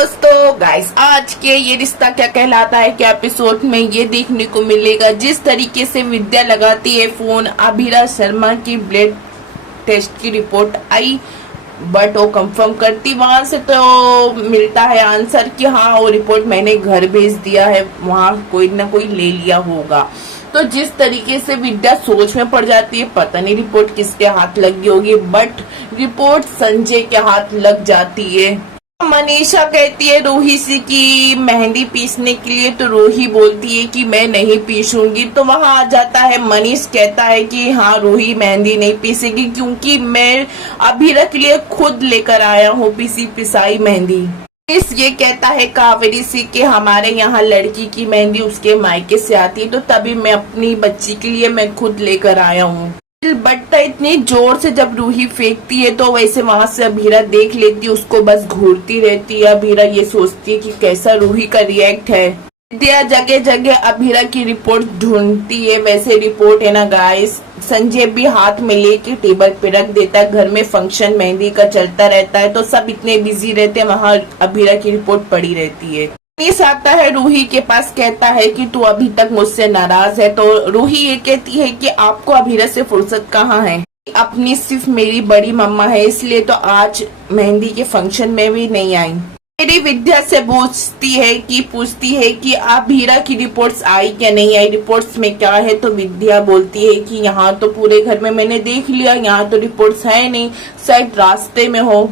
दोस्तों गाइस, आज के ये रिश्ता क्या कहलाता है के एपिसोड में ये देखने को मिलेगा जिस तरीके से विद्या लगाती है फोन। अभिरा शर्मा की ब्लड टेस्ट की रिपोर्ट आई, बट वो कंफर्म करती वहां से तो मिलता है आंसर कि हाँ वो रिपोर्ट मैंने घर भेज दिया है, वहां कोई ना कोई ले लिया होगा। तो जिस तरीके से विद्या सोच में पड़ जाती है, पता नहीं रिपोर्ट किसके हाथ लगी होगी, बट रिपोर्ट संजय के हाथ लग जाती है। मनीषा कहती है रूही से कि मेहंदी पीसने के लिए, तो रूही बोलती है कि मैं नहीं पीसूंगी। तो वहां आ जाता है मनीष, कहता है कि हाँ रूही मेहंदी नहीं पीसेगी क्योंकि मैं अभिरा के लिए खुद लेकर आया हूँ पीसी पिसाई मेहंदी। मनीष ये कहता है कावेरी से कि हमारे यहाँ लड़की की मेहंदी उसके मायके से आती है, तो तभी मैं अपनी बच्ची के लिए मैं खुद लेकर आया हूँ। बट्टा इतनी जोर से जब रूही फेंकती है तो वैसे वहां से अभिरा देख लेती है, उसको बस घूरती रहती है। अभिरा ये सोचती है कि कैसा रूही का रिएक्ट है। विद्या जगह जगह अभिरा की रिपोर्ट ढूंढती है। वैसे रिपोर्ट है ना गाइस, संजय भी हाथ में लेके टेबल पे रख देता है। घर में फंक्शन मेहंदी का चलता रहता है तो सब इतने बिजी रहते हैं, वहाँ अभिरा की रिपोर्ट पड़ी रहती है। मनीष आता है रूही के पास, कहता है कि तू अभी तक मुझसे नाराज है। तो रूही ये कहती है कि आपको अभिरा से फुर्सत कहाँ है, अपनी सिर्फ मेरी बड़ी मम्मा है इसलिए तो आज मेहंदी के फंक्शन में भी नहीं आई। मेरी विद्या से पूछती है कि अभिरा की रिपोर्ट्स आई क्या नहीं आई, रिपोर्ट्स में क्या है। तो विद्या बोलती है कि यहाँ तो पूरे घर में मैंने देख लिया, यहाँ तो रिपोर्ट्स है नहीं, शायद रास्ते में हो।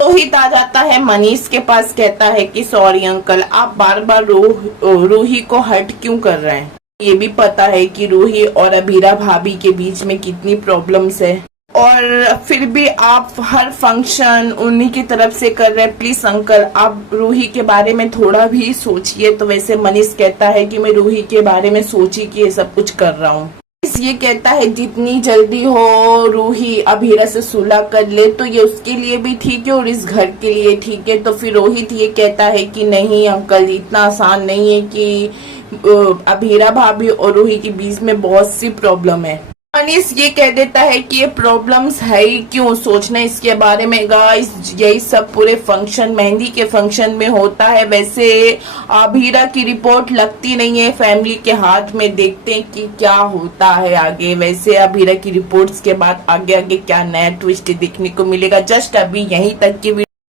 रोहित आ जाता है मनीष के पास, कहता है कि सॉरी अंकल, आप बार बार रूही को हर्ट क्यों कर रहे हैं। ये भी पता है कि रूही और अभिरा भाभी के बीच में कितनी प्रॉब्लम्स है और फिर भी आप हर फंक्शन उन्हीं की तरफ से कर रहे हैं। प्लीज अंकल आप रूही के बारे में थोड़ा भी सोचिए। तो वैसे मनीष कहता है कि मैं रूही के बारे में सोची कि ये सब कुछ कर रहा हूँ। ये कहता है जितनी जल्दी हो रूही अभिरा से सुलह कर ले तो ये उसके लिए भी ठीक है और इस घर के लिए ठीक है। तो फिर रोहित ये कहता है कि नहीं अंकल, इतना आसान नहीं है कि अभिरा भाभी और रूही के बीच में बहुत सी प्रॉब्लम है। मनीष ये कह देता है कि ये प्रॉब्लम्स है ही क्यों सोचना इसके बारे में। गाइस यही सब पूरे फंक्शन मेहंदी के फंक्शन में होता है। वैसे अभिरा की रिपोर्ट लगती नहीं है फैमिली के हाथ में, देखते हैं कि क्या होता है आगे। वैसे अभिरा की रिपोर्ट्स के बाद आगे आगे क्या नया ट्विस्ट देखने को मिलेगा। जस्ट अभी यहीं तक की